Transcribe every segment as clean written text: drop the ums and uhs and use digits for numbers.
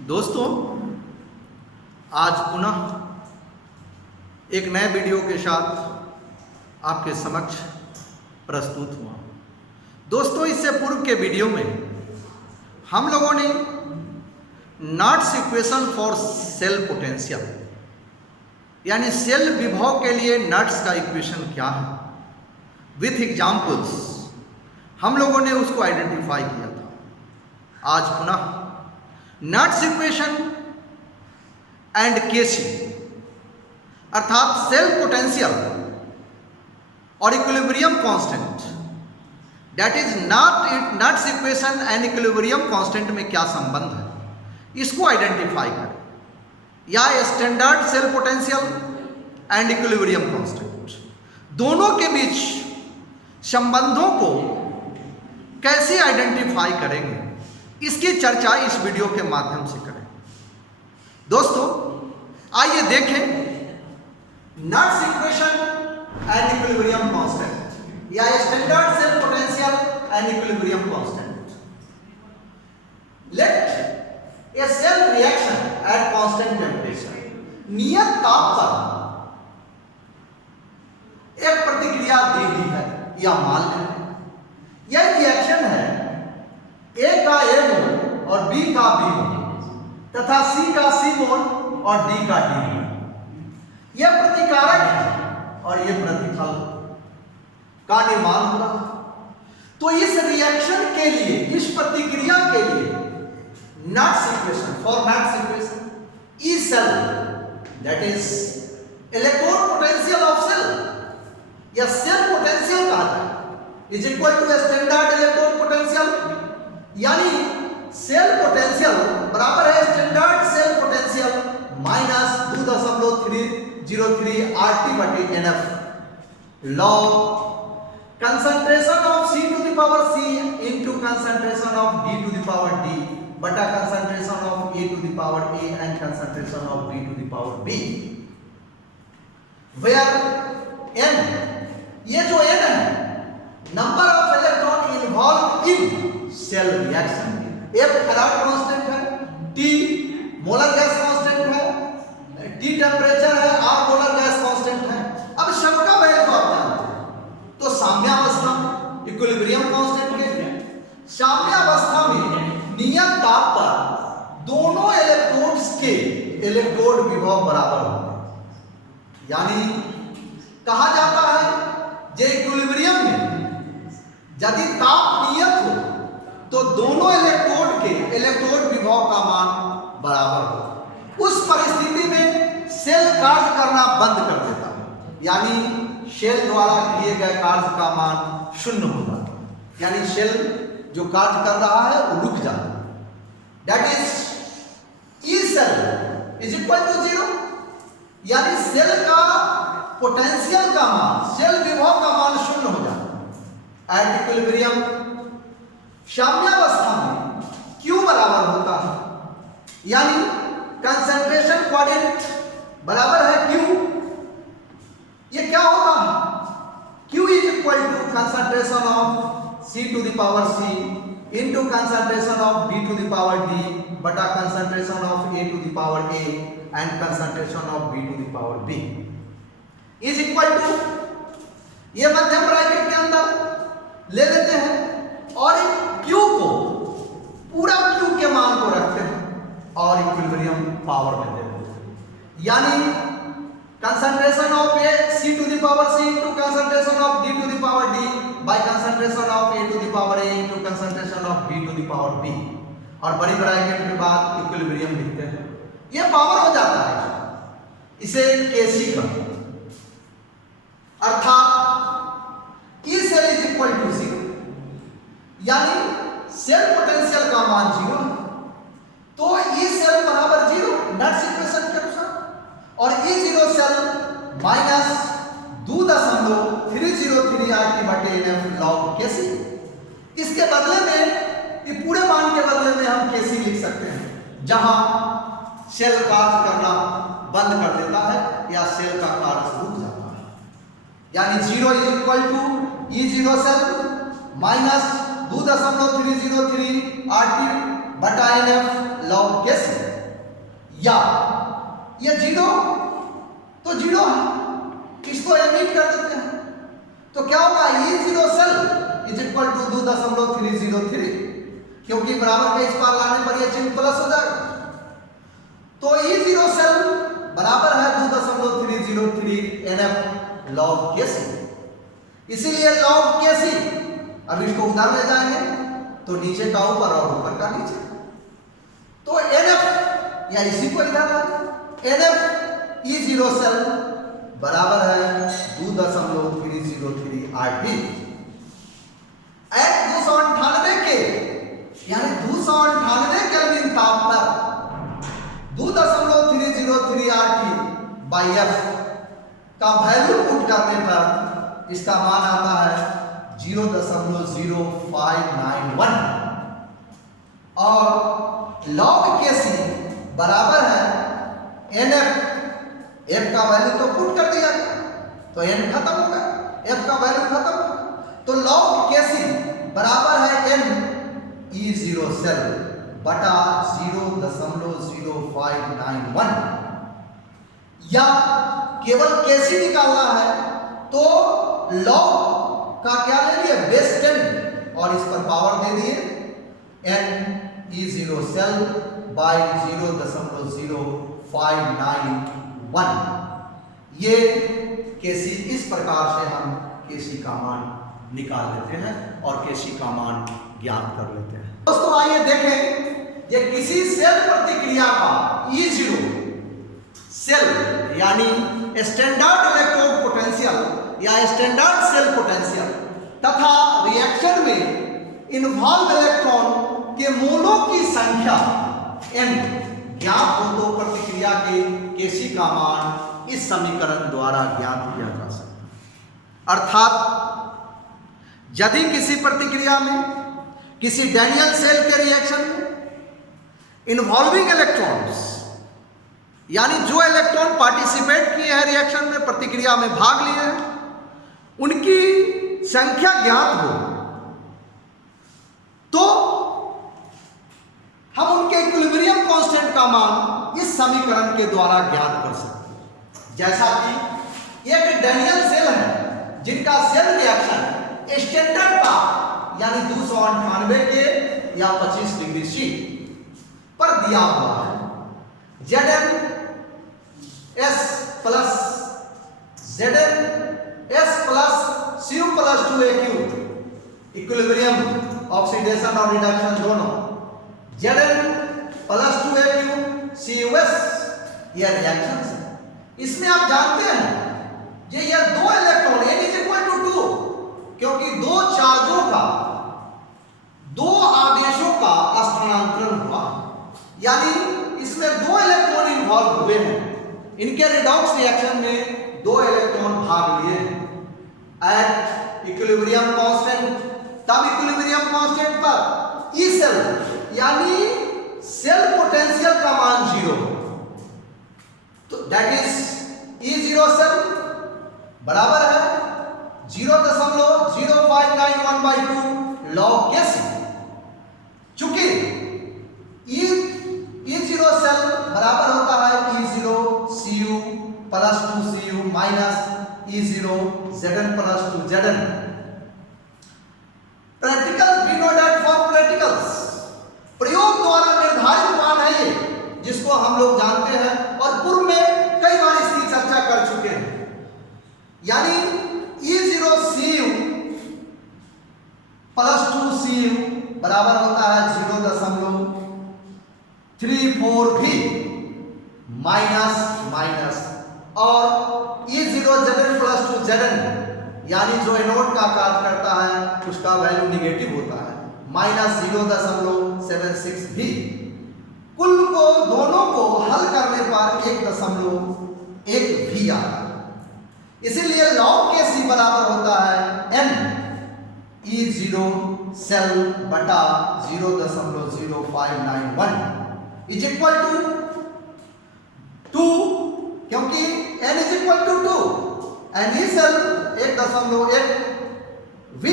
दोस्तों, आज पुनः एक नए वीडियो के साथ आपके समक्ष प्रस्तुत हुआ। दोस्तों, इससे पूर्व के वीडियो में हम लोगों ने नॉट्स इक्वेशन फॉर सेल पोटेंशियल यानी सेल विभव के लिए नॉट्स का इक्वेशन क्या है, विथ एग्जाम्पल्स हम लोगों ने उसको आइडेंटिफाई किया था। आज पुनः नॉट्स इक्वेशन एंड केसी अर्थात सेल पोटेंशियल और इक्विलिब्रियम कांस्टेंट, दैट इज नॉट्स इक्वेशन एंड इक्विलिब्रियम कांस्टेंट में क्या संबंध है, इसको आइडेंटिफाई करें, या standard cell potential and equilibrium constant दोनों के बीच संबंधों को कैसे आइडेंटिफाई करेंगे, इसकी चर्चा इस वीडियो के माध्यम से करें। दोस्तों, आइए देखें नॉट्स इक्वेशन एंड इक्विलिब्रियम कांस्टेंट या standard cell potential and equilibrium constant. Let a cell reaction at constant temperature, नियत ताप पर एक प्रतिक्रिया दी गई है या मान लें यह रिएक्शन है ए का ए मोल और बी का बी मोल तथा सी का सी मोल और डी का डी मोल। यह प्रतिकारक है और यह प्रतिफल का निर्माण हो रहा है। तो इस रिएक्शन के लिए, इस प्रतिक्रिया के लिए knots equation for knots equation E cell, that is electrode potential of cell या सेल पोटेंशियल कहा जाए, is equal to standard electrode potential, यानी सेल पोटेंशियल बराबर है standard cell potential minus 2.303 RT बटे NF log concentration of C to the power C into concentration of D to the power D बटा concentration of A to the power A and concentration of B to the power B, where n, ये जो n है number of electron involve in cell reaction, F farad constant है, T molar gas constant है, T temperature है, R molar gas constant है। अब सबका value आप जानते हैं, तो साम्यावस्था इक्विलिब्रियम कांस्टेंट के साम्यावस्था में नियत ताप पर दोनों इलेक्ट्रोड्स के इलेक्ट्रोड विभव बराबर होंगे, यानी कहा जाता है जे इक्विलिब्रियम में यदि ताप नियत हो तो दोनों इलेक्ट्रोड के इलेक्ट्रोड विभव का मान बराबर हो। उस परिस्थिति में सेल कार्य करना बंद कर देता है, यानी सेल द्वारा किए गए कार्य का मान शून्य होगा, यानी सेल जो कार्य कर रहा है वो रुक जाता है। That is E cell is equal to 0, यानी सेल का पोटेंशियल का मान, सेल विभव का मान शून्य हो जाता है। एट इक्विलिब्रियम साम्यावस्था में Q बराबर होता है, यानी कंसंट्रेशन क्वाड्रेंट बराबर है Q। ये क्या होता है? Q is equal to concentration of C to the power C into concentration of D to the power D बटा concentration of A to the power A and concentration of B to the power B is equal to, ये मध्यम bracket के अंदर ले लेते हैं और Q को पूरा Q के मान को रखते हैं और इक्विलिब्रियम पावर में दे देते हैं, यानी concentration of A C to the power C into concentration of D to the power D by concentration of A to the power A into concentration of B to the power B, और बड़ी bracket के बाद equilibrium लिखते हैं। ये power हो जाता है, इसे Kc कहते हैं, अर्थात E cell is equal to 0, यानी सेल पोटेंशियल का मान 0 है, तो E सेल बराबर 0 नॉट्स इक्वेशन के अनुसार, और E0 सेल माइनस 2.303 RT बटे NF लॉग Kc। इसके बदले में, ये पूरे मान के बदले में हम Kc लिख सकते हैं, जहां सेल कार्य करना बंद कर देता है या सेल का कार्य रुक जाता है, यानी 0 is equal to E0 cell minus 2.303 RT बटा NF लॉग Kc। या ये 0 तो 0 है, इसको एमिट कर देते हैं तो क्या होगा, E0 cell is equal to 2.303, क्योंकि बराबर के इस पार लाने पर ये चिन्ह प्लस हो जाएगा। तो E0 सेल बराबर है 2.303 NF log Kc। इसीलिए log Kc, अब इसको उधर ले जाएंगे तो नीचे का ऊपर और ऊपर का नीचे, तो NF या इसी को इधर लाएंगे, NF E0 सेल बराबर है 2.303 RT। 298 के यानी 298 केल्विन ताप पर 2.303 RT बाई F का वैल्यू पुट करने पर इसका मान आता है 0.0591 और log Kc बराबर है NF, F का वैल्यू तो पुट कर दिया गया तो N खत्म हो गया, F का वैल्यू खत्म हो गया, तो log Kc बराबर है N E0 सेल बटा 0.0591, या केवल Kc निकालना है तो log का क्या ले लिए, बेस 10 और इस पर पावर दे दिए N E0 सेल बाई 0.0591। ये Kc, इस प्रकार से हम Kc का मान निकाल लेते हैं और Kc का मान ज्ञात कर लेते हैं। दोस्तों आइए देखें, ये किसी सेल प्रतिक्रिया का E0 सेल यानी स्टैंडर्ड इलेक्ट्रोड पोटेंशियल या स्टैंडर्ड सेल पोटेंशियल तथा रिएक्शन में इन्वॉल्व इलेक्ट्रॉन के मोलों की संख्या n ज्ञात हो तो प्रतिक्रिया के Kc का मान इस समीकरण द्वारा ज्ञात किया जा सकता है। अर्थात यदि किसी प्रतिक्रिया में किसी डैनियल सेल के रिएक्शन में इन्वॉल्विंग इलेक्ट्रॉन्स यानी जो इलेक्ट्रॉन पार्टिसिपेट किए हैं रिएक्शन में, प्रतिक्रिया में भाग लिए हैं, उनकी संख्या ज्ञात हो तो हम उनके इक्विलिब्रियम कांस्टेंट का मान इस समीकरण के द्वारा ज्ञात कर सकते हैं। जैसा कि एक डैनियल सेल है जिनका सेल रिएक्शन स्टैंडर्ड ताप यानी 298 के या 25 डिग्री C पर दिया हुआ है, Zn S plus Zn S plus Cu plus 2Aq equilibrium oxidation और रिडक्शन दोनों, Zn प्लस 2Aq CuS ये रिएक्शन है। इसमें आप जानते हैं ये दो electron N is equal to 2, क्योंकि दो चार्जों का, दो आवेशों का स्थानांतरण हुआ, यानी इसमें दो इलेक्ट्रॉन इन्वॉल्व हुए हैं, इनके रिडॉक्स रिएक्शन में दो इलेक्ट्रॉन भाग लिए हैं एट इक्विलिब्रियम कांस्टेंट। तब इक्विलिब्रियम कांस्टेंट पर ई सेल यानी सेल पोटेंशियल का मान 0, तो दैट इज E0 सेल बराबर है 0.0591/2 log Kc। चूंकि E0 सेल बराबर होता है E0 Cu plus 2Cu minus E0 Zn plus 2Zn। Practicals we know that for practicals प्रयोग द्वारा निर्धारित मान है ये, जिसको हम लोग जानते हैं और पूर्व में कई बार इसकी चर्चा कर चुके हैं। यानी E0 Cu प्लस 2Cu बराबर होता है 0.34 भी माइनस माइनस, और E0 Zn प्लस 2Zn यानी जो एनोड का कार्य करता है उसका वैल्यू निगेटिव होता है माइनस 0.76 भी। कुल को दोनों को हल करने पर 1.1 भी आता है। इसीलिए log Kc बराबर होता है n E0 सेल बटा 0.0591 इज इक्वल टू 2, क्योंकि n is equal to 2 and E cell 1.1 v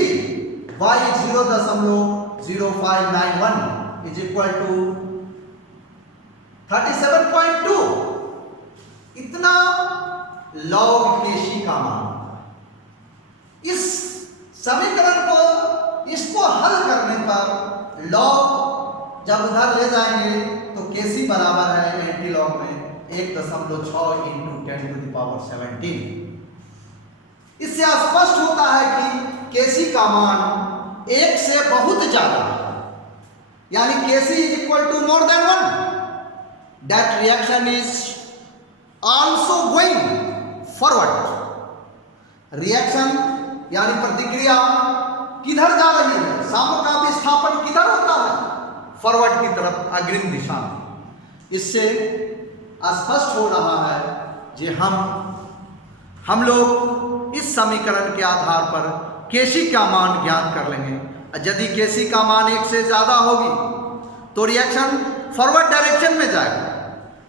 y 0.0591 is equal to 37.2 log KC का मान। इस समीकरण को इसको हल करने पर लॉग जब उधर ले जाएंगे तो केसी बराबर है एंटी लॉग में 1.6 इंटू 10 टू द पावर 17। इससे स्पष्ट होता है कि केसी का मान 1 से बहुत ज्यादा है, यानी KC is equal to more than 1। That reaction is also going forward. Reaction यानी प्रतिक्रिया किधर जा रही है, सामो का विस्थापन किधर होता है, फॉरवर्ड की तरफ, अग्रिम दिशा में। इससे स्पष्ट हो रहा है कि हम लोग इस समीकरण के आधार पर केसी का मान ज्ञात कर लेंगे। यदि केसी का मान 1 से ज्यादा होगी तो रिएक्शन फॉरवर्ड डायरेक्शन में जाएगा,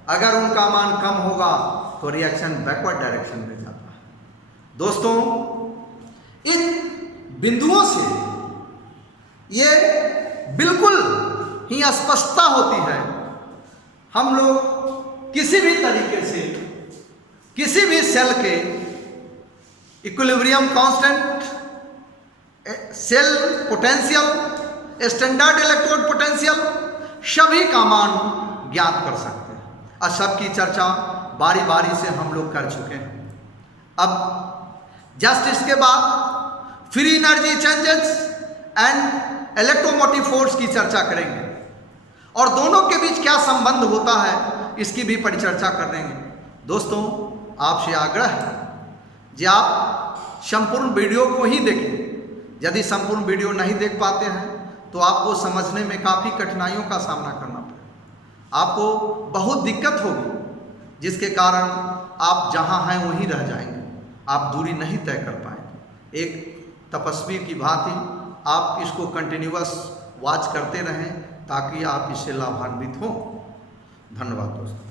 अगर उनका मान कम होगा तो रिएक्शन बैकवर्ड डायरेक्शन में जाता है। दोस्तों, इन बिंदुओं से ये बिल्कुल ही स्पष्टता होती है, हम लोग किसी भी तरीके से किसी भी सेल के equilibrium constant, cell potential, standard electrode potential सभी का मान ज्ञात कर सकते हैं और सबकी चर्चा बारी बारी से हम लोग कर चुके हैं। अब जस्ट इसके बाद free energy changes and electromotive force की चर्चा करेंगे और दोनों के बीच क्या संबंध होता है इसकी भी परिचर्चा कर देंगे। दोस्तों, आपसे आग्रह है कि आप संपूर्ण वीडियो को ही देखें। यदि संपूर्ण वीडियो नहीं देख पाते हैं तो आपको समझने में काफ़ी कठिनाइयों का सामना करना पड़ेगा, आपको बहुत दिक्कत होगी, जिसके कारण आप जहां हैं वहीं रह जाएंगे, आप दूरी नहीं तय कर पाएंगे। एक तपस्वी की भांति आप इसको कंटिन्यूअस वॉच करते रहें ताकि आप इससे लाभान्वित हों। धन्यवाद दोस्तों।